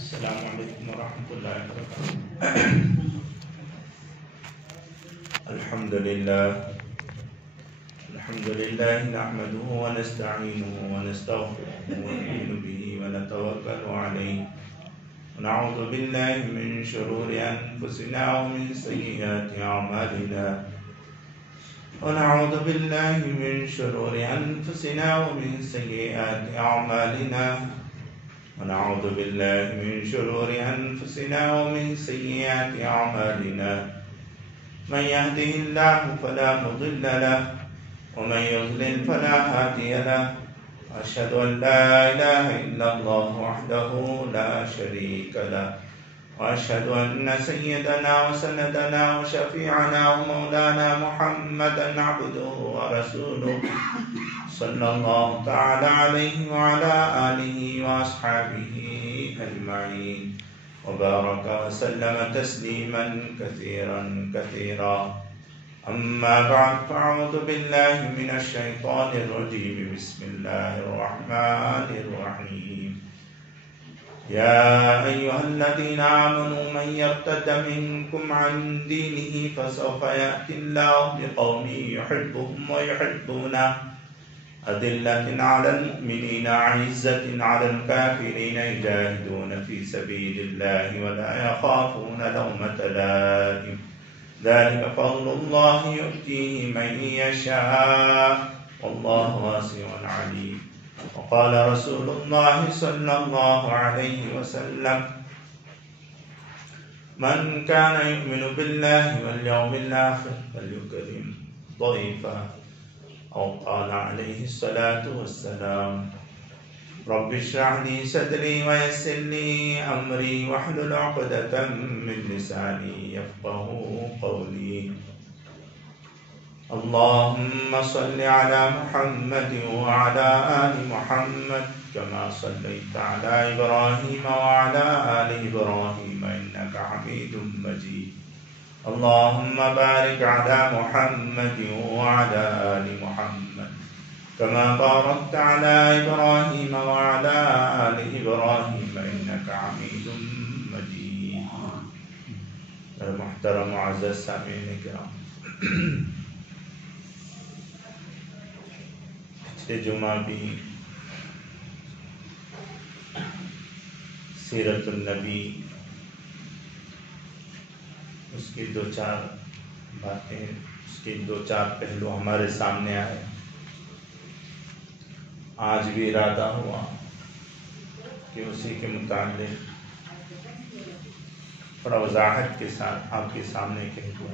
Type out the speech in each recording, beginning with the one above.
السلام علیکم ورحمۃ اللہ وبرکاتہ۔ الحمد للہ نحمده ونستعینه ونستغفره ونؤمن به ونتوکل علیہ ونعوذ باللہ من شرور انفسنا ومن سیئات اعمالنا ونعوذ باللہ من شرور انفسنا ومن سیئات اعمالنا ونعوذ بالله من شرور أنفسنا ومن سيئات أعمالنا من يهده الله فلا مضل له ومن يضلل فلا هادي له أشهد أن لا إله إلا الله وحده لا شريك له وأشهد أن سيدنا وسندنا وشفيعنا ومولانا محمدا عبده ورسوله صلى الله تعالى عليه وعلى آله وأصحابه أجمعين وبارك وسلم تسليما كثيرا كثيرا أما بعد فأعوذ بالله من الشيطان الرجيم بسم الله الرحمن الرحيم يا أيها الذين آمنوا من يرتد منكم عن دينه فسوف يأتي الله بقوم يحبهم ويحبونه أذلة على المؤمنين أعزة على الكافرين يجاهدون في سبيل الله ولا يخافون لومة لائم ذلك فضل الله يؤتيه من يشاء والله واسع عليم وقال رسول الله صلى الله عليه وسلم من كان يؤمن بالله واليوم الآخر فليكرم ضيفه أو قال عليه الصلاة والسلام رب اشرح لي صدري ويسر لي أمري واحلل عقدة من لساني يفقهوا قولي اللهم صل على محمد وعلى آل محمد كما صليت على إبراهيم وعلى آل إبراهيم إنك حميد مجيد اللهم بارك على محمد وعلى آل محمد كما باركت على إبراهيم وعلى آل إبراهيم إنك حميد مجيد. محترم معزز سامعین کرام، پچھلے جمعہ بھی سیرت النبی اس کی دو چار باتیں، اس کے دو چار پہلو ہمارے سامنے آئے۔ آج بھی ارادہ ہوا کہ اسی کے متعلق تھوڑا وضاحت کے ساتھ آپ کے سامنے کہہ دوں۔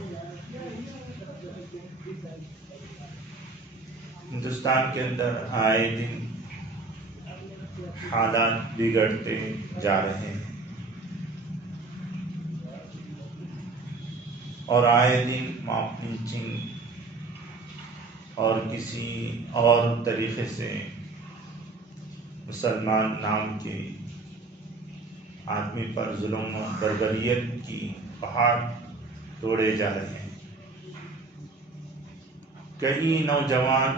ہندوستان کے اندر آئے دن حالات بگڑتے جا رہے ہیں اور آئے دن ماب لنچنگ اور کسی اور طریقے سے مسلمان نام کے آدمی پر ظلم و بربریت کی پہاڑ توڑے جا رہے ہیں۔ کئی نوجوان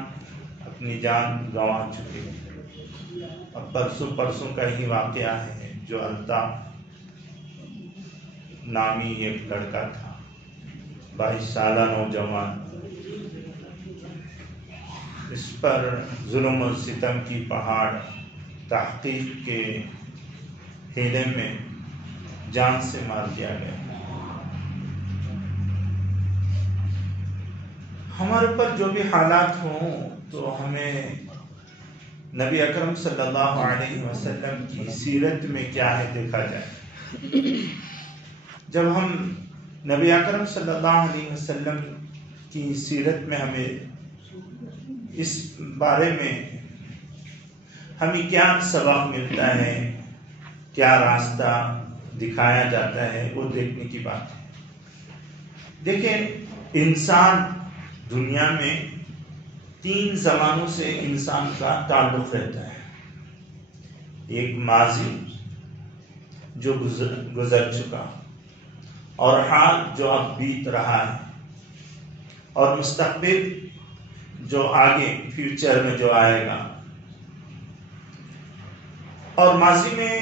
اپنی جان گنوا چکے ہیں۔ اب پرسوں کا ہی واقعہ ہے جو الطاف نامی ایک لڑکا تھا، 22 سالہ نوجوان، اس پر ظلم و ستم کی پہاڑ تحقیق کے ہیلے میں جان سے مار دیا گیا۔ ہمارے پر جو بھی حالات ہوں تو ہمیں نبی اکرم صلی اللہ علیہ وسلم کی سیرت میں کیا ہے دیکھا جائے۔ جب ہم نبی اکرم صلی اللہ علیہ وسلم کی سیرت میں ہمیں اس بارے میں ہمیں کیا سبق ملتا ہے، کیا راستہ دکھایا جاتا ہے، وہ دیکھنے کی بات ہے۔ دیکھیں، انسان دنیا میں 3 زمانوں سے انسان کا تعلق رہتا ہے۔ ایک ماضی جو گزر چکا، اور حال جو اب بیت رہا ہے، اور مستقبل جو آگے فیوچر میں جو آئے گا۔ اور ماضی میں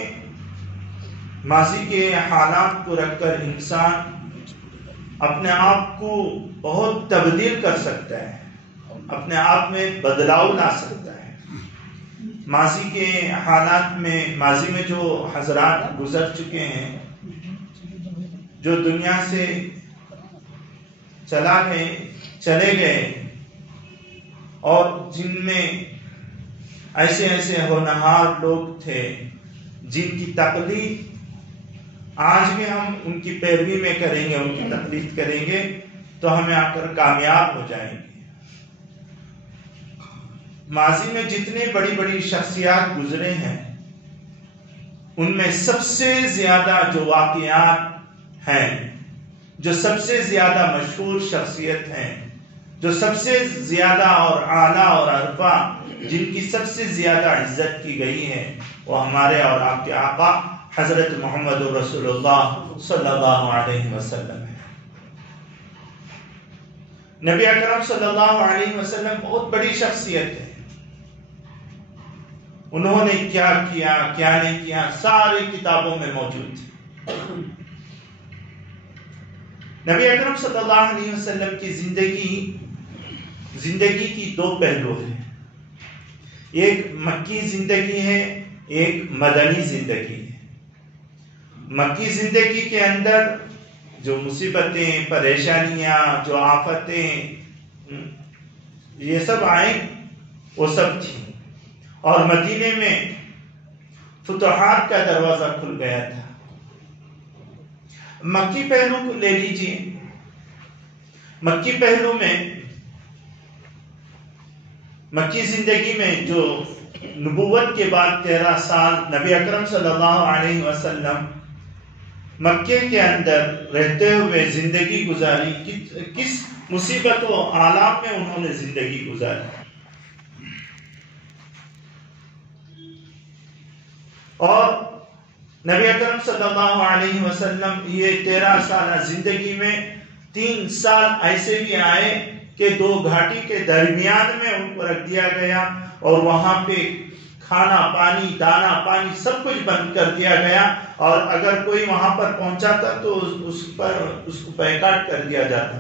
ماضی کے حالات کو رکھ کر انسان اپنے آپ کو بہت تبدیل کر سکتا ہے، اپنے آپ میں بدلاؤ لا سکتا ہے۔ ماضی کے حالات میں، ماضی میں جو حضرات گزر چکے ہیں، جو دنیا سے چلے گئے، اور جن میں ایسے ہونہار لوگ تھے جن کی تقلید آج بھی ہم ان کی پیروی میں کریں گے، ان کی تقلید کریں گے تو ہمیں آ کر کامیاب ہو جائیں گے۔ ماضی میں جتنے بڑی شخصیات گزرے ہیں، ان میں سب سے زیادہ جو واقعات ہیں، جو سب سے زیادہ مشہور شخصیت ہیں، جو سب سے زیادہ اور اعلیٰ اور عرفہ، جن کی سب سے زیادہ عزت کی گئی ہے، وہ ہمارے اور آپ کے آقا حضرت محمد رسول اللہ صلی اللہ علیہ وسلم ہے۔ نبی اکرم صلی اللہ علیہ وسلم بہت بڑی شخصیت ہے۔ انہوں نے کیا کیا، کیا نہیں کیا، ساری کتابوں میں موجود ہے۔ نبی اکرم صلی اللہ علیہ وسلم کی زندگی کی دو پہلو ہیں، ایک مکی زندگی ہے، ایک مدنی زندگی ہے۔ مکی زندگی کے اندر جو مصیبتیں، پریشانیاں، جو آفتیں یہ سب آئیں، وہ سب تھیں، اور مدینے میں فتوحات کا دروازہ کھل گیا تھا۔ مکی پہلو کو لے لیجئے۔ مکی پہلو میں، مکی زندگی میں جو نبوت کے بعد 13 سال نبی اکرم صلی اللہ علیہ وسلم مکے کے اندر رہتے ہوئے زندگی گزاری، کس مصیبت و آلام میں انہوں نے زندگی گزاری، اور نبی اکرم صلی اللہ علیہ وسلم یہ 13 سالہ زندگی میں 3 سال ایسے بھی آئے کہ 2 گھاٹی کے درمیان میں ان کو رکھ دیا گیا، اور وہاں پہ کھانا پانی، دانا پانی سب کچھ بند کر دیا گیا، اور اگر کوئی وہاں پر پہنچا تھا تو اس کو بیکاٹ کر دیا جاتا۔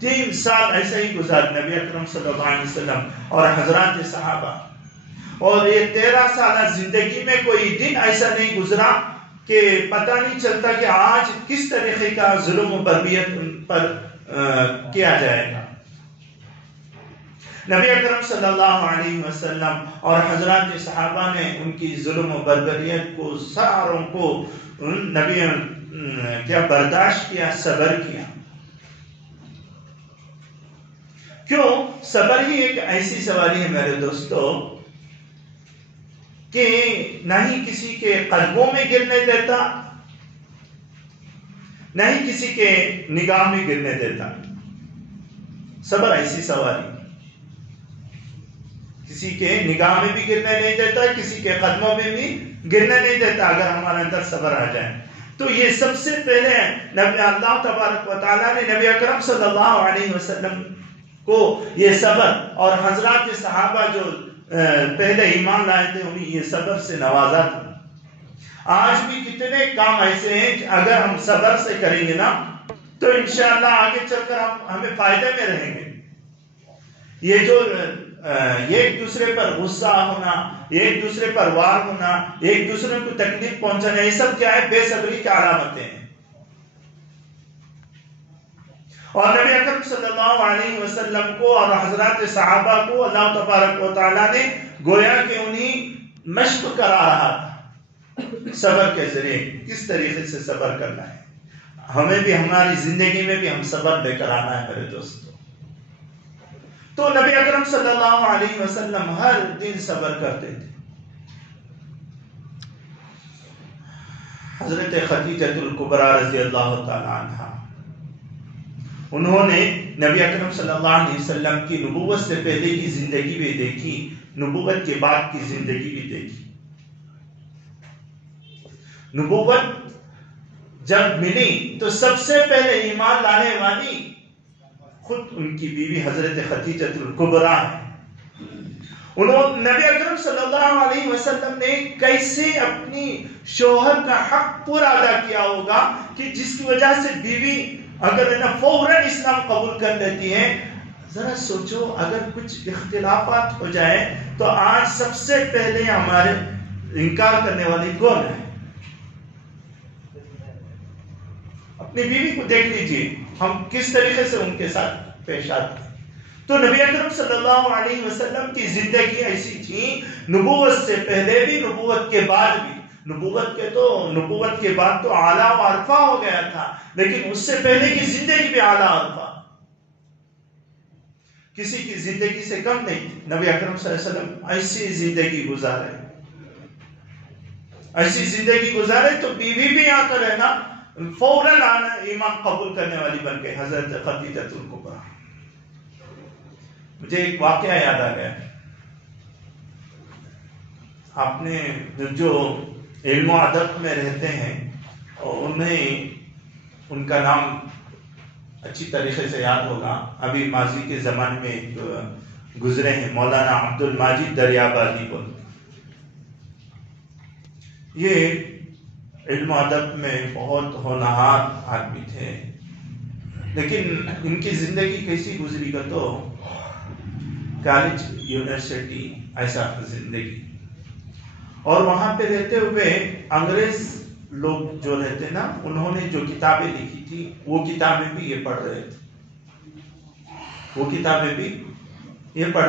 3 سال ایسے ہی گزار نبی اکرم صلی اللہ علیہ وسلم اور حضرات صحابہ، اور یہ 13 سالہ زندگی میں کوئی دن ایسا نہیں گزرا کہ پتہ نہیں چلتا کہ آج کس طریقے کا ظلم و بربریت ان پر کیا جائے گا۔ نبی اکرم صلی اللہ علیہ وسلم اور حضرات صحابہ نے ان کی ظلم و بربریت کو ساروں کو نبی کیا برداشت کیا، صبر کیا۔ کیوں؟ صبر ہی ایک ایسی سواری ہے میرے دوستو کہ نہ ہی کسی کے قدموں میں گرنے دیتا، نہ ہی کسی کے نگاہ میں گرنے دیتا۔ صبر ایسی سواری، کسی کے نگاہ میں بھی گرنے نہیں دیتا، کسی کے قدموں میں بھی گرنے نہیں دیتا اگر ہمارے اندر صبر آ جائے۔ تو یہ سب سے پہلے نبی اللہ تبارک و تعالیٰ نے نبی اکرم صلی اللہ علیہ وسلم کو یہ صبر، اور حضرات صحابہ جو پہلے ایمان لائے تھے انہیں یہ صبر سے نوازا تھا۔ آج بھی کتنے کام ایسے ہیں اگر ہم صبر سے کریں گے نا تو انشاءاللہ آگے چل کر ہمیں فائدے میں رہیں گے۔ یہ جو ایک دوسرے پر غصہ ہونا، ایک دوسرے پر وار ہونا، ایک دوسرے کو تکلیف پہنچانا، یہ سب کیا ہے؟ بے صبری کی علامتیں ہیں۔ اور نبی اکرم صلی اللہ علیہ وسلم کو اور حضرات صحابہ کو اللہ تبارک و تعالیٰ نے گویا کہ انہیں مشق کرا رہا تھا صبر کے ذریعے، کس طریقے سے صبر کرنا ہے۔ ہمیں بھی ہماری زندگی میں بھی ہم صبر لے کر آنا ہے میرے دوستو۔ تو نبی اکرم صلی اللہ علیہ وسلم ہر دن صبر کرتے تھے۔ حضرت خدیجہ الکبریٰ رضی اللہ تعالی عنہ، انہوں نے نبی اکرم صلی اللہ علیہ وسلم کی نبوت سے پہلے کی زندگی بھی دیکھی، نبوت کے بعد کی زندگی بھی دیکھی۔ نبوت جب ملی تو سب سے پہلے ایمان لانے والی خود ان کی بیوی حضرت خدیجہ الکبریٰ ہے۔ نبی اکرم صلی اللہ علیہ وسلم نے کیسے اپنی شوہر کا حق پورا ادا کیا ہوگا کہ جس کی وجہ سے بیوی اگر فوراً اسلام قبول کر لیتی ہے. ذرا سوچو اگر کچھ اختلافات ہو جائے تو آج سب سے پہلے ہمارے انکار کرنے والے کون ہے؟ اپنی بیوی کو دیکھ لیجیے ہم کس طریقے سے ان کے ساتھ پیش آتے ہیں. تو نبی اکرم صلی اللہ علیہ وسلم کی زندگی ایسی تھی، نبوت سے پہلے بھی، نبوت کے بعد بھی. نبوت کے بعد تو اعلیٰ و عرفہ ہو گیا تھا، لیکن اس سے پہلے کی زندگی بھی اعلیٰ عرفہ، کسی کی زندگی سے کم نہیں تھی. نبی اکرم صلی اللہ علیہ وسلم ایسی زندگی گزارے تو بیوی بھی آ کر ہے نا فوراً ایمان قبول کرنے والی بن گئی، حضرت خدیجہ الکبریٰ. مجھے ایک واقعہ یاد آ گیا. آپ نے جو علم و ادب میں رہتے ہیں انہیں ان کا نام اچھی طریقے سے یاد ہوگا. ابھی ماضی کے زمانے میں گزرے ہیں، مولانا عبد الماجد دریابادی کو. یہ علم و ادب میں بہت ہونہار آدمی تھے، لیکن ان کی زندگی کیسی گزری کا تو کالج، یونیورسٹی، ایسا زندگی. اور وہاں پہ رہتے ہوئے انگریز لوگ جو رہتے نا، انہوں نے جو کتابیں لکھی تھی وہ کتابیں بھی یہ پڑھ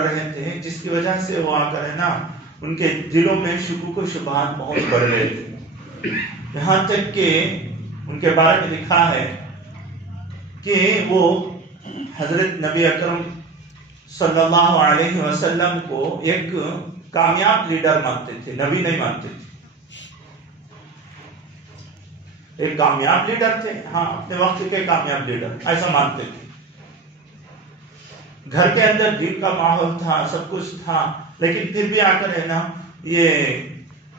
رہے تھے، جس کی وجہ سے وہ آ کر ہے نا ان کے دلوں میں شکوک و شبہات بہت بڑھ رہے تھے. یہاں تک کہ ان کے بارے میں لکھا ہے کہ وہ حضرت نبی اکرم صلی اللہ علیہ وسلم کو ایک کامیاب لیڈر مانتے تھے، نبی نہیں مانتے تھے. ایک کامیاب لیڈر تھے، ہاں اپنے وقت کے کامیاب لیڈر ایسا مانتے تھے. گھر کے اندر دین کا ماحول تھا، سب کچھ تھا، لیکن پھر بھی آ کر ہے نا یہ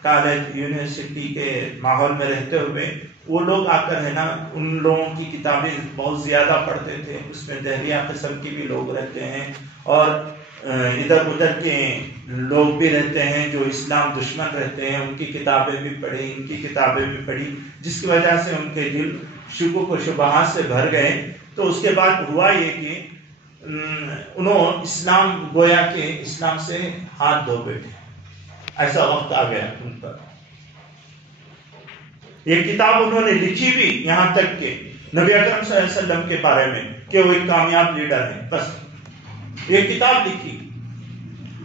کالج، یونیورسٹی کے ماحول میں رہتے ہوئے وہ لوگ آ کر ہے نا ان لوگوں کی کتابیں بہت زیادہ پڑھتے تھے. اس میں دہریہ قسم کے بھی لوگ رہتے ہیں اور ادھر ادھر کے لوگ بھی رہتے ہیں جو اسلام دشمن رہتے ہیں. ان کی کتابیں بھی پڑھی، ان کی کتابیں بھی پڑھی، جس کی وجہ سے ان کے دل شکوک و شبہات سے بھر گئے. تو اس کے بعد ہوا یہ کہ انہوں اسلام گویا کہ اسلام سے ہاتھ دھو بیٹھے. ایسا وقت آ گیا ان پر. یہ کتاب انہوں نے لکھی بھی یہاں تک کہ نبی اکرم صلی اللہ علیہ وسلم کے بارے میں کہ وہ ایک کامیاب لیڈر ہے، بس یہ کتاب لکھی.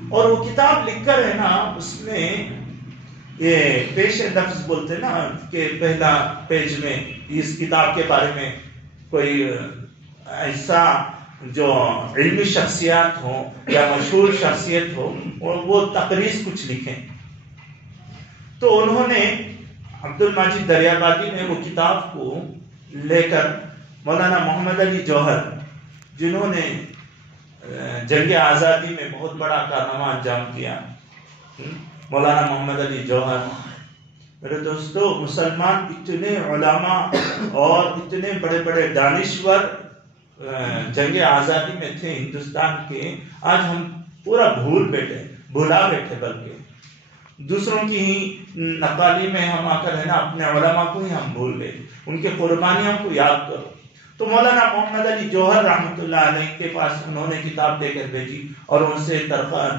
اور وہ کتاب لکھ کر ہے نا اس میں یہ پیش لفظ بولتے نا کہ پہلا پیج میں اس کتاب کے بارے میں کوئی ایسا جو علمی شخصیات ہو یا مشہور شخصیت ہو وہ تقریر کچھ لکھیں. تو انہوں نے عبد الماجد دریابادی نے وہ کتاب کو لے کر مولانا محمد علی جوہر، جنہوں نے جنگ آزادی میں بہت بڑا کارنامہ انجام دیا، مولانا محمد علی جوہر. میرے دوستو، مسلمان اتنے علماء اور اتنے بڑے بڑے دانشور جنگ آزادی میں تھے ہندوستان کے، آج ہم پورا بھولا بیٹھے بلکہ دوسروں کی ہی نقالی میں ہم آ کر ہے نا اپنے علماء کو ہی ہم بھول گئے. ان کے قربانیوں کو یاد کرو. تو مولانا محمد علی جوہر رحمۃ اللہ علیہ کے پاس انہوں نے کتاب دے کر بھیجی اور ان سے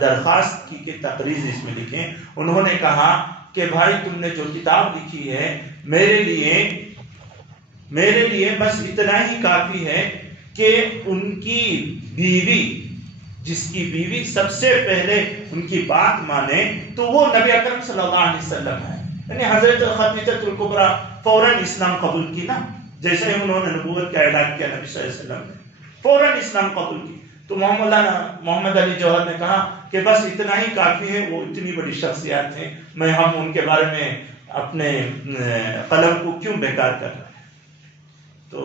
درخواست کی کہ تقریر اس میں لکھیں. انہوں نے کہا کہ بھائی تم نے جو کتاب لکھی ہے میرے لیے بس اتنا ہی کافی ہے کہ ان کی بیوی، جس کی بیوی سب سے پہلے ان کی بات مانے تو وہ نبی اکرم صلی اللہ علیہ وسلم ہے. یعنی حضرت خدیجہ الکبریٰ فوراً اسلام قبول کی نا، جیسے انہوں نے نبوت کا اعلان کیا نبی صلی اللہ علیہ وسلم نے فوراً اسلام قبول کی. تو مولانا محمد علی جوہر نے کہا کہ بس اتنا ہی کافی ہے، وہ اتنی بڑی شخصیات ہیں، ہم ان کے بارے میں اپنے قلم کو کیوں بیکار کر رہے ہیں. تو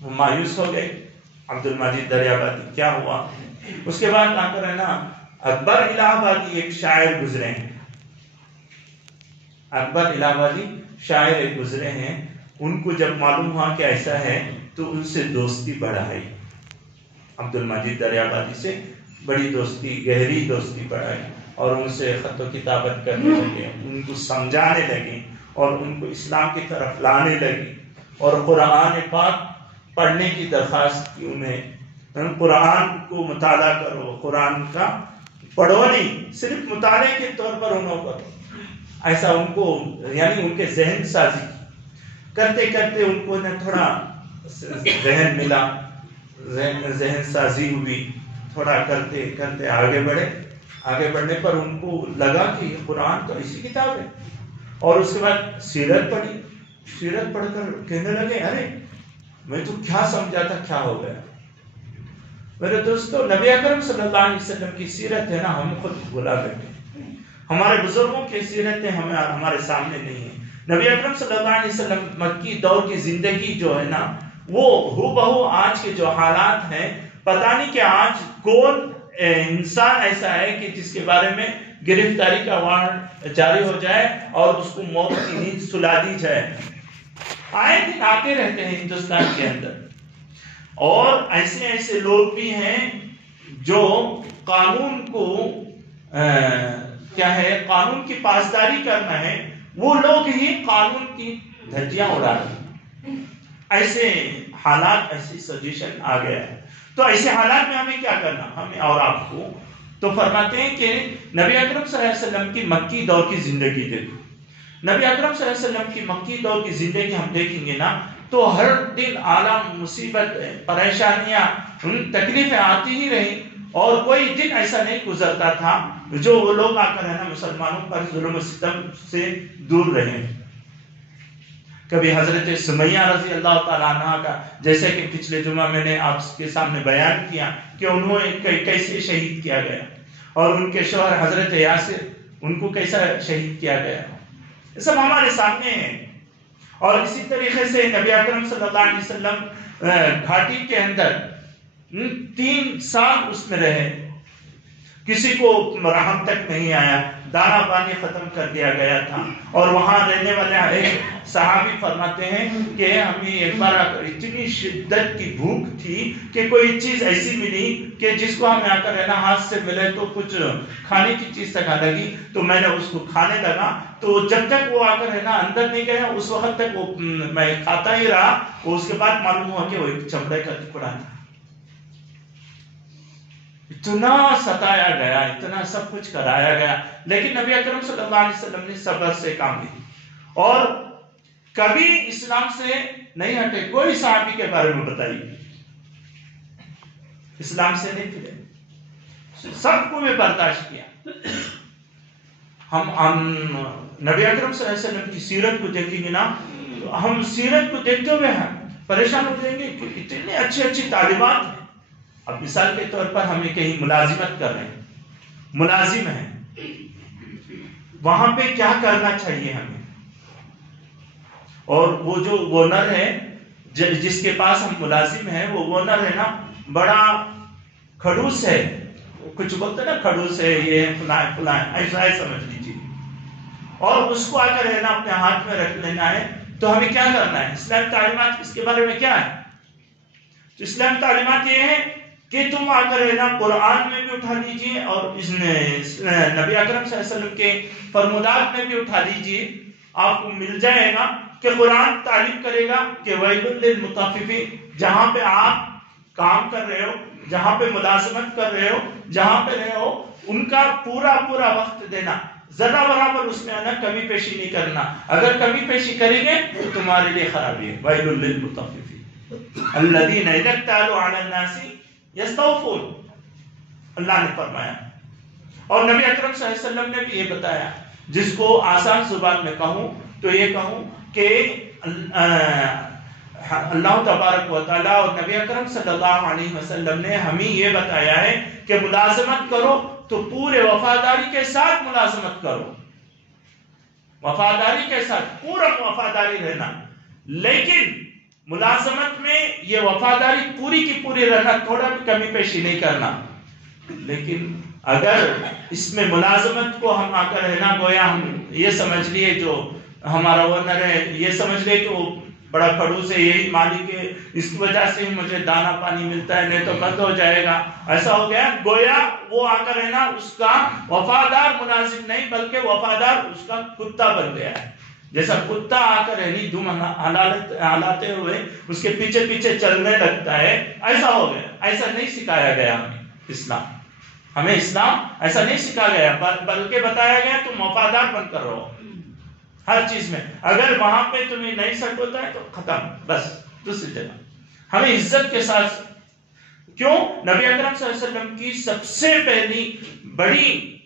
وہ مایوس ہو گئے. عبد الماجد دریابادی کیا ہوا؟ اس کے بعد آ کر ہے نا اکبر الہ آبادی ایک شاعر گزرے ہیں. اکبر الہ آبادی شاعر ایک گزرے ہیں. ان کو جب معلوم ہوا کہ ایسا ہے تو ان سے دوستی بڑھائی عبد الماجد دریابادی سے. بڑی دوستی، گہری دوستی بڑھائی اور ان سے خط و کتابت کرنے لگے، ان کو سمجھانے لگے اور ان کو اسلام کی طرف لانے لگے اور قرآن پاک پڑھنے کی درخواست کی انہیں۔ قرآن کو مطالعہ کرو، قرآن کا پڑھو نہیں، صرف مطالعے کے طور پر انہوں کرو، ایسا ان کو یعنی ان کے ذہن سازی کرتے کرتے ان کو تھوڑا ذہن ملا، ذہن سازی ہوئی، تھوڑا کرتے کرتے آگے بڑھے۔ آگے بڑھنے پر ان کو لگا کہ یہ قرآن تو ایسی کتاب ہے، اور اس کے بعد سیرت پڑھی، سیرت پڑھ کر کہنے لگے ارے میں تو کیا سمجھا تھا کیا ہو گیا۔ میرے دوستو، نبی اکرم صلی اللہ علیہ وسلم کی سیرت ہے نا، ہم خود بھلا بیٹھے، ہمارے بزرگوں کی سیرتیں ہمارے سامنے نہیں ہیں۔ نبی اکرم صلی اللہ علیہ وسلم مکی دور کی زندگی جو ہے نا، وہ ہو بہو آج کے جو حالات ہیں، پتہ نہیں کہ آج کون انسان ایسا ہے کہ جس کے بارے میں گرفتاری کا وارنٹ جاری ہو جائے اور اس کو موت کی نیند سلا دی جائے۔ آئے دن آتے رہتے ہیں ہندوستان کے اندر، اور ایسے ایسے لوگ بھی ہیں جو قانون کو کیا ہے، قانون کی پاسداری کرنا ہے، وہ لوگ ہی قانون کی دھجیاں اڑا رہے ہیں۔ ایسے حالات، ایسی سجیشن آ گیا ہے۔ تو ایسے حالات میں ہمیں کیا کرنا، ہمیں اور آپ کو؟ تو فرماتے ہیں کہ نبی اکرم صلی اللہ علیہ وسلم کی مکی دور کی زندگی دیکھو۔ نبی اکرم صلی اللہ علیہ وسلم کی مکی دور کی زندگی ہم دیکھیں گے نا، تو ہر دن عالم مصیبت، پریشانیاں، تکلیفیں آتی ہی رہی، اور کوئی دن ایسا نہیں گزرتا تھا جو وہ لوگ آ کر ہے نا مسلمانوں پر ظلم و ستم سے دور رہے۔ کبھی حضرت سمیہ رضی اللہ تعالیٰ عنہ کا، جیسے کہ پچھلے جمعہ میں نے آپ کے سامنے بیان کیا کہ انہوں کیسے شہید کیا گیا، اور ان کے شوہر حضرت یاسر، ان کو کیسا شہید کیا گیا، یہ سب ہمارے سامنے ہیں۔ اور اسی طریقے سے نبی اکرم صلی اللہ علیہ وسلم گھاٹی کے اندر 3 سال اس میں رہے، کسی کو رحم تک نہیں آیا، دانا پانی ختم کر دیا گیا تھا۔ اور وہاں رہنے والے ایک صحابی فرماتے ہیں کہ ہمیں ایک بار اتنی شدت کی بھوک تھی کہ کوئی چیز ایسی ملی کہ جس کو ہمیں آ کر رہنا ہاتھ سے ملے تو کچھ کھانے کی چیز تک لگی، تو میں نے اس کو کھانے لگا، تو جب تک وہ آ کر رہنا اندر نہیں گیا اس وقت تک وہ میں کھاتا ہی رہا۔ اس کے بعد معلوم ہوا کہ وہ ایک چمڑے کا ٹکڑا تھا۔ اتنا ستایا گیا، اتنا سب کچھ کرایا گیا، لیکن نبی اکرم صلی اللہ علیہ وسلم نے صبر سے کام لیا اور کبھی اسلام سے نہیں ہٹے۔ کوئی صحابی کے بارے میں بتائیے اسلام سے نہیں پھرے، سب کو بھی برداشت کیا۔ ہم نبی اکرم صلی اللہ علیہ وسلم کی سیرت کو دیکھیں گے نا، ہم سیرت کو دیکھتے ہوئے ہم پریشان ہو جائیں گے کہ اتنی اچھی اچھی تعلیمات ہیں۔ اب مثال کے طور پر ہمیں کہیں ملازمت کر رہے ہیں، ملازم ہیں، وہاں پہ کیا کرنا چاہیے ہمیں، اور وہ جو اونر ہے جس کے پاس ہم ملازم ہیں، وہ اونر ہے نا بڑا کھڑوس ہے، کچھ بولتے نا کھڑوس ہے، یہ فلاں فلاں، ایسا ہی سمجھ لیجیے، اور اس کو آ کر ہے نا اپنے ہاتھ میں رکھ لینا ہے۔ تو ہمیں کیا کرنا ہے؟ اسلام تعلیمات اس کے بارے میں کیا ہے؟ تو اسلام تعلیمات یہ ہے کہ تم آ کر ہے نا قرآن میں بھی اٹھا لیجیے اور اس نبی اکرم صلی اللہ علیہ وسلم کے فرمودات میں بھی اٹھا لیجیے، آپ کو مل جائے گا کہ قرآن تعلیم کرے گا کہ ویل للمطففین، جہاں پہ آپ کام کر رہے ہو، جہاں پہ ملازمت کر رہے ہو، جہاں پہ رہے ہو، ان کا پورا وقت دینا، ذرا برابر اس میں نا کمی پیشی نہیں کرنا۔ اگر کمی پیشی کریں گے تو تمہارے لیے خرابی ہے۔ ویل للمطففین الذین اذا اکتالوا علی الناس یستوفون، اللہ نے فرمایا۔ اور نبی اکرم صلی اللہ علیہ وسلم نے بھی یہ بتایا، جس کو آسان زبان میں کہوں تو یہ کہوں کہ اللہ تبارک و تعالیٰ اور نبی اکرم صلی اللہ علیہ وسلم نے ہمیں یہ بتایا ہے کہ ملازمت کرو تو پورے وفاداری کے ساتھ ملازمت کرو، وفاداری کے ساتھ پورا وفاداری رہنا، لیکن ملازمت میں یہ وفاداری پوری کی پوری رہنا، تھوڑا بھی کمی پیشی نہیں کرنا۔ لیکن اگر اس میں ملازمت کو ہم آ کر رہنا گویا ہم یہ سمجھ لیے جو ہمارا ونر ہے، یہ سمجھ لے کہ وہ بڑا خڑوس ہے، یہی مالک ہے، اس کی وجہ سے ہی مجھے دانا پانی ملتا ہے، نہیں تو بند ہو جائے گا، ایسا ہو گیا. گویا وہ آ کر ہے نا اس کا وفادار ملازم نہیں بلکہ وفادار اس کا کتا بن گیا ہے. جیسا کتا آ کر یعنی دم ہلاتے ہوئے اس کے پیچھے پیچھے چلنے لگتا ہے، ایسا ہو گیا. ایسا نہیں سکھایا گیا ہمیں اسلام. ہمیں اسلام ایسا نہیں سکھایا گیا، بلکہ بتایا گیا تم وفادار بن کر رہو ہر چیز میں. اگر وہاں پہ تمہیں نہیں سٹ ہوتا ہے تو ختم، بس دوسری جگہ. ہمیں عزت کے ساتھ، کیوں؟ نبی اکرم صلی اللہ علیہ وسلم کی سب سے پہلی بڑی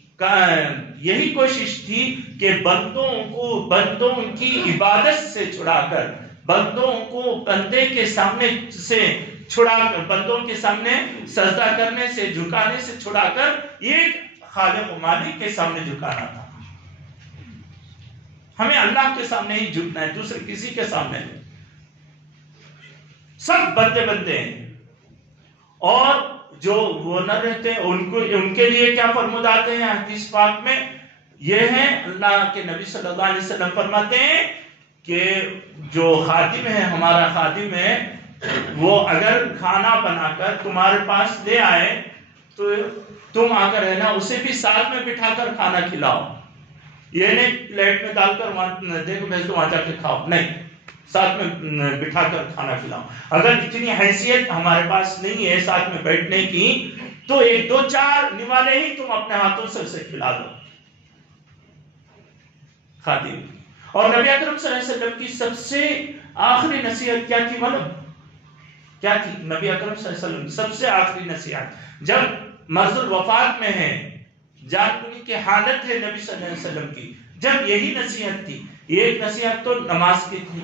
یہی کوشش تھی کہ بندوں کی عبادت سے چھڑا کر، بندوں کو بندے کے سامنے سے چھڑا کر، بندوں کے سامنے سجدہ کرنے سے، جھکانے سے چھڑا کر ایک خالق و مالک کے سامنے جھکانا تھا. ہمیں اللہ کے سامنے ہی جھکنا ہے، دوسرے کسی کے سامنے نہیں. سب بندے ہیں، اور جو وہ نہ رہتے ان کے لیے کیا فرموداتے ہیں حدیث پاک میں؟ یہ ہے اللہ کے نبی صلی اللہ علیہ وسلم فرماتے ہیں کہ جو خادم ہے، ہمارا خادم ہے، وہ اگر کھانا بنا کر تمہارے پاس لے آئے تو تم آ کر ہے نا اسے بھی ساتھ میں بٹھا کر کھانا کھلاؤ. یہ نہیں پلیٹ میں ڈال کر دیکھو بھیج دو وہاں جا کے کھاؤ، نہیں، ساتھ میں بٹھا کر کھانا کھلاؤ. اگر اتنی حیثیت ہمارے پاس نہیں ہے ساتھ میں بیٹھنے کی تو 1-2-4 نوالے ہی تم اپنے ہاتھوں سے اسے کھلا دو خادم. اور نبی اکرم صلی اللہ علیہ وسلم کی سب سے آخری نصیحت کیا تھی معلوم؟ کیا تھی نبی اکرم صلی اللہ علیہ وسلم سب سے آخری نصیحت؟ جب مرض الوفات میں ہے، جان کنی کی حالت ہے نبی صلی اللہ علیہ وسلم کی، جب یہی نصیحت تھی. ایک نصیحت تو نماز کی تھی.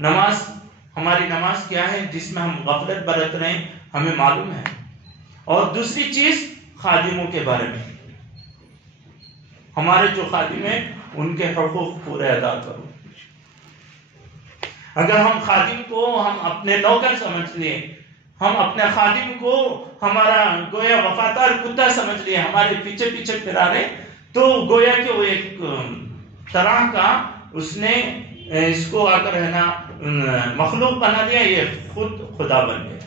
نماز، ہماری نماز کیا ہے جس میں ہم غفلت برت رہے ہیں ہمیں معلوم ہے. اور دوسری چیز خادموں کے بارے میں، ہمارے جو خادم ہیں ان کے حقوق پورے ادا کرو. اگر ہم خادم کو ہم اپنے نوکر سمجھ لیں، ہم اپنے خادم کو ہمارا گویا وفادار کتا سمجھ لیں، ہمارے پیچھے پیچھے پھرا رہے، تو گویا کہ وہ ایک طرح کا اس نے اس کو آ کر رہنا مخلوق بنا دیا، یہ خود خدا بن گیا.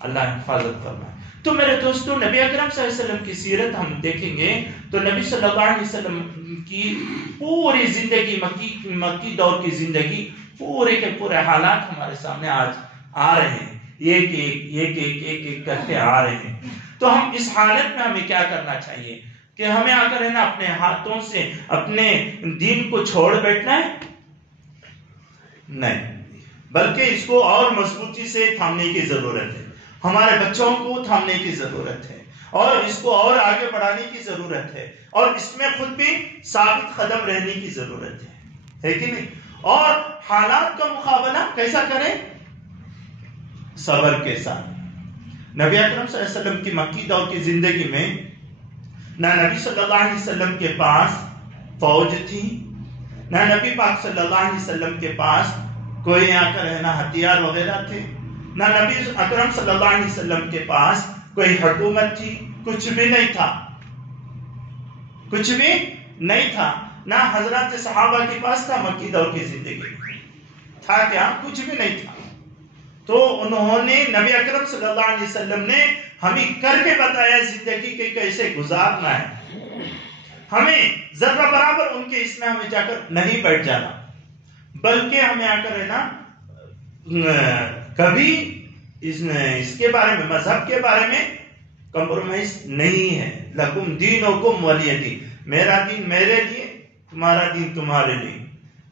اللہ حفاظت فرمائے. تو میرے دوستو، نبی اکرم صلی اللہ علیہ وسلم کی سیرت ہم دیکھیں گے تو نبی صلی اللہ علیہ وسلم کی پوری زندگی، مکی دور کی زندگی، پورے کے پورے حالات ہمارے سامنے آج آ رہے ہیں، ایک کرتے آ رہے ہیں. تو ہم اس حالت میں ہمیں کیا کرنا چاہیے کہ ہمیں آ کر ہے نا اپنے ہاتھوں سے اپنے دین کو چھوڑ بیٹھنا ہے؟ نہیں، بلکہ اس کو اور مضبوطی سے تھامنے کی ضرورت ہے. ہمارے بچوں کو تھامنے کی ضرورت ہے، اور اس کو اور آگے بڑھانے کی ضرورت ہے، اور اس میں خود بھی ثابت قدم رہنے کی ضرورت ہے کہ نہیں؟ اور حالات کا مقابلہ کیسا کریں؟ صبر کے ساتھ. نبی اکرم صلی اللہ علیہ وسلم کی مکی دور کی زندگی میں نہ نبی صلی اللہ علیہ وسلم کے پاس فوج تھی، نہ نبی پاک صلی اللہ علیہ وسلم کے پاس کوئی آ کر رہنا ہتھیار وغیرہ تھے، نہ نبی اکرم صلی اللہ علیہ وسلم کے پاس کوئی حکومت تھی، کچھ بھی نہیں تھا، کچھ بھی نہیں تھا. نہ حضرات صحابہ کے پاس تھا مکی دور کی زندگی تھا کیا؟ کچھ بھی نہیں تھا. تو انہوں نے نبی اکرم صلی اللہ علیہ وسلم نے ہمیں کر کے بتایا زندگی کے کیسے گزارنا ہے. ہمیں ذرہ برابر ان کے اس میں ہمیں جا کر نہیں بیٹھ جانا، بلکہ ہمیں آ کر ہے نا کبھی اس کے بارے میں، مذہب کے بارے میں کمپرومائز نہیں ہے. لکم دینکم ولی دین، میرا دین میرے لیے، تمہارا دین تمہارے لیے.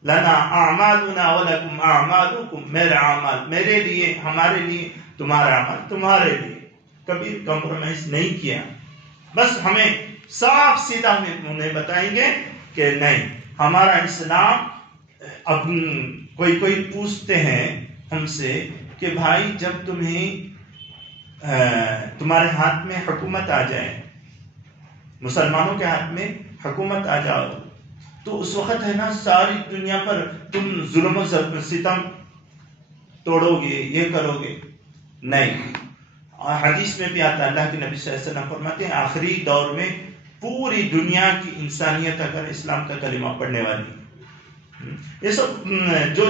لنا اعمالنا ولکم اعمالکم، میرا اعمال میرے لیے، ہمارے لیے، تمہارا عمل تمہارے لیے. کبھی کمپرومائز نہیں کیا. بس ہمیں صاف سیدھا انہیں بتائیں گے کہ نہیں، ہمارا اسلام. اب کوئی پوچھتے ہیں ہم سے کہ بھائی جب تمہارے ہاتھ میں حکومت آ جائے، مسلمانوں کے ہاتھ میں حکومت آ جاؤ، تو اس وقت ہے نا ساری دنیا پر تم ظلم و ستم توڑو گے، یہ کرو گے؟ نہیں. حدیث میں بھی آتا ہے، اللہ کے نبی صلی اللہ علیہ وسلم فرماتے ہیں آخری دور میں پوری دنیا کی انسانیت اگر اسلام کا کلمہ پڑھنے والی، یہ سب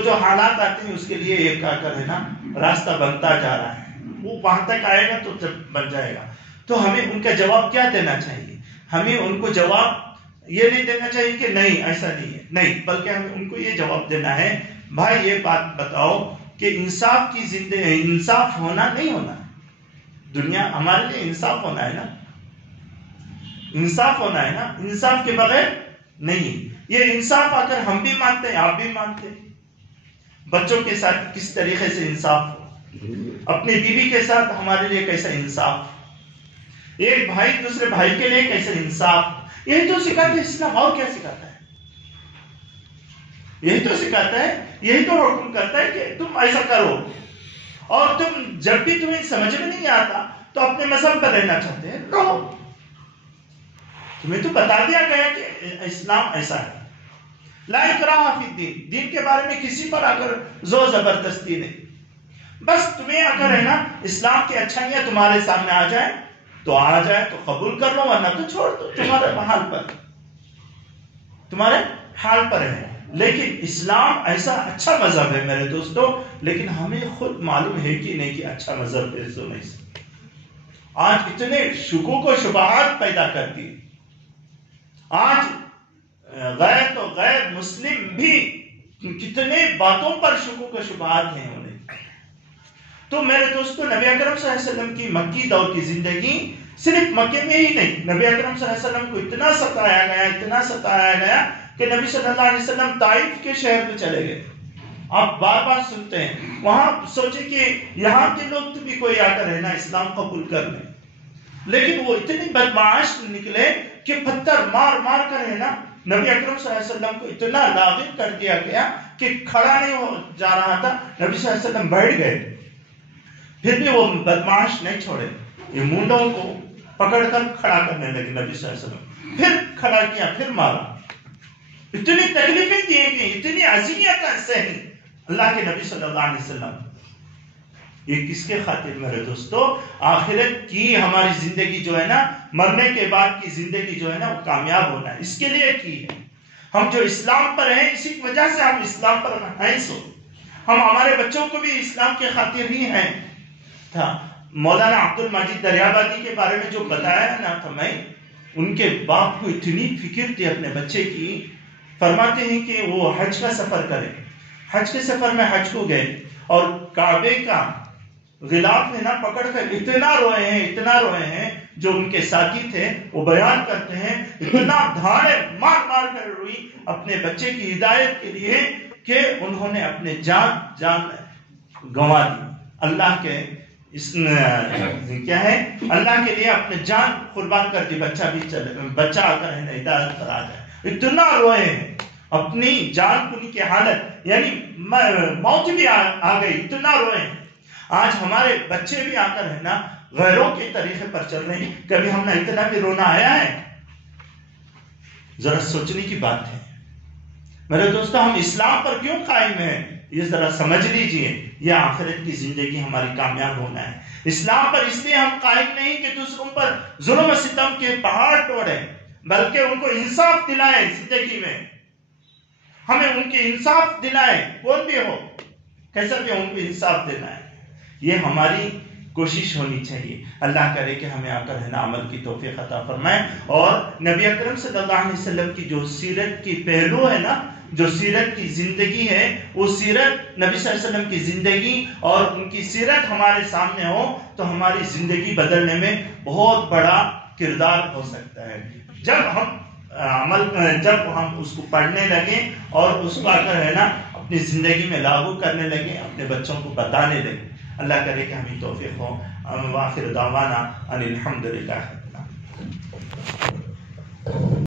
جو حالات آتے ہیں اس کے لیے ایک آ کر ہے نا راستہ بنتا جا رہا ہے، وہ وہاں تک آئے گا تو جب بن جائے گا. تو ہمیں ان کا جواب کیا دینا چاہیے؟ ہمیں ان کو جواب یہ نہیں دینا چاہیے کہ نہیں ایسا نہیں ہے، نہیں، بلکہ ہمیں ان کو یہ جواب دینا ہے، بھائی یہ بات بتاؤ کہ انصاف کی زندگی، انصاف ہونا نہیں ہونا، دنیا ہمارے لیے انصاف ہونا ہے نا، انصاف ہونا ہے نا، انصاف کے بغیر نہیں. یہ انصاف آ کر ہم بھی مانتے ہیں، آپ بھی مانتے ہیں. بچوں کے ساتھ کس طریقے سے انصاف ہو، اپنی بیوی کے ساتھ ہمارے لیے کیسا انصاف، ایک بھائی دوسرے بھائی کے لیے کیسا انصاف، یہی تو سکھاتا ہے اسلام. اور کیا سکھاتا ہے؟ یہی تو سکھاتا ہے، یہی تو حکم کرتا ہے کہ تم ایسا کرو. اور تم جب بھی تمہیں سمجھ میں نہیں آتا تو اپنے مذہب پر رہنا چاہتے ہیں، رہو. تمہیں تو بتا دیا گیا کہ اسلام ایسا ہے. لا اکراہ فی الدین، دین کے بارے میں کسی پر اگر زور زبردستی نہیں. بس تمہیں اگر ہے نا اسلام کی اچھائیاں تمہارے سامنے آ جائے تو آ جائے تو قبول کر لو، ورنہ تو چھوڑ دو تمہارے حال پر، تمہارے حال پر ہے. لیکن اسلام ایسا اچھا مذہب ہے میرے دوستو، لیکن ہمیں خود معلوم ہے کہ نہیں کہ اچھا مذہب ہے سو نہیں. آج اتنے شکوک و شبہات پیدا کرتی ہے. آج غیر تو غیر مسلم بھی کتنے باتوں پر شکوک و شبہات ہیں انہیں. تو میرے دوستو نبی اکرم صلی اللہ علیہ وسلم کی مکی دور کی زندگی صرف مکے میں ہی نہیں، نبی اکرم صلی اللہ علیہ وسلم کو اتنا ستایا گیا، اتنا ستایا گیا کہ نبی صلی اللہ علیہ وسلم طائف کے شہر میں چلے گئے. آپ بار بار سنتے ہیں، وہاں سوچے کہ یہاں کے لوگ تو بھی کوئی آ کر رہنا اسلام قبول کر لیں، لیکن وہ اتنی بدمعاش نکلے کہ پتھر مار مار کر ہے نا نبی اکرم صلی اللہ علیہ وسلم کو اتنا لاغر کر دیا گیا کہ کھڑا نہیں ہو جا رہا تھا. نبی صلی اللہ علیہ وسلم بیٹھ گئے، پھر بھی وہ بدمعاش نہیں چھوڑے، یہ مونڈوں کو پکڑ کر کھڑا کرنے لگے نبی صلی اللہ علیہ وسلم. پھر کھڑا کیا، پھر مارا. اتنی تکلیفیں دی گئی، اتنی اذیتیں سہی اللہ کے نبی صلی اللہ علیہ وسلم. یہ کس کے خاطر میرے دوستو؟ آخرت کی ہماری زندگی جو ہے نا، مرنے کے بعد کی زندگی جو ہے نا وہ کامیاب ہونا ہے، اس کے لیے کی ہے. ہم جو اسلام پر ہیں اسی کی وجہ سے ہم اسلام پر ہیں. سو ہم ہمارے بچوں کو بھی اسلام کے خاطر ہی ہیں. تھا مولانا عبد المجید دریابادی کے بارے میں جو بتایا نا تھا میں، ان کے باپ کو اتنی فکر تھی اپنے بچے کی. فرماتے ہیں کہ وہ حج کا سفر کرے، حج کے سفر میں حج کو گئے اور کعبے کا غلاف ہے نا پکڑ کر اتنا روئے ہیں، اتنا روئے ہیں. جو ان کے ساتھی تھے وہ بیان کرتے ہیں اتنا دھاڑے مار مار کر روئی اپنے بچے کی ہدایت کے لیے کہ انہوں نے اپنے جان گنوا دی. اللہ کے کیا ہے، اللہ کے لیے اپنے جان قربان کر دی، بچہ آ کر ہدایت پر آ جائے. اتنا روئے ہیں، اپنی جان کنی کی حالت یعنی موت بھی آ گئی، اتنا روئے ہیں. آج ہمارے بچے بھی آ کر ہے نا غیروں کے طریقے پر چل رہے ہیں. کبھی ہم نے اتنا بھی رونا آیا ہے؟ ذرا سوچنے کی بات ہے میرے دوستو. ہم اسلام پر کیوں قائم ہیں یہ ذرا سمجھ لیجئے. یہ آخرت کی زندگی ہماری کامیاب ہونا ہے. اسلام پر اس لیے ہم قائم نہیں کہ دوسروں پر ظلم و ستم کے پہاڑ توڑیں، بلکہ ان کو انصاف دلائیں. زندگی میں ہمیں ان کے انصاف دلائیں، کون بھی ہو کیسا بھی ان کو انصاف دینا ہے. یہ ہماری کوشش ہونی چاہیے. اللہ کرے کہ ہمیں آ کر ہے نا عمل کی توفیق عطا فرمائے. اور نبی اکرم صلی اللہ علیہ وسلم کی جو سیرت کی پہلو ہے نا، جو سیرت کی زندگی ہے، وہ سیرت نبی صلی اللہ علیہ وسلم کی زندگی اور ان کی سیرت ہمارے سامنے ہو تو ہماری زندگی بدلنے میں بہت بڑا کردار ہو سکتا ہے. جب ہم اس کو پڑھنے لگیں اور اس کو آ کر ہے نا اپنی زندگی میں لاگو کرنے لگیں، اپنے بچوں کو بتانے لگیں. اللہ کرے کہ ہمیں توفیق ہو. وآخر دعوانا ان الحمدللہ.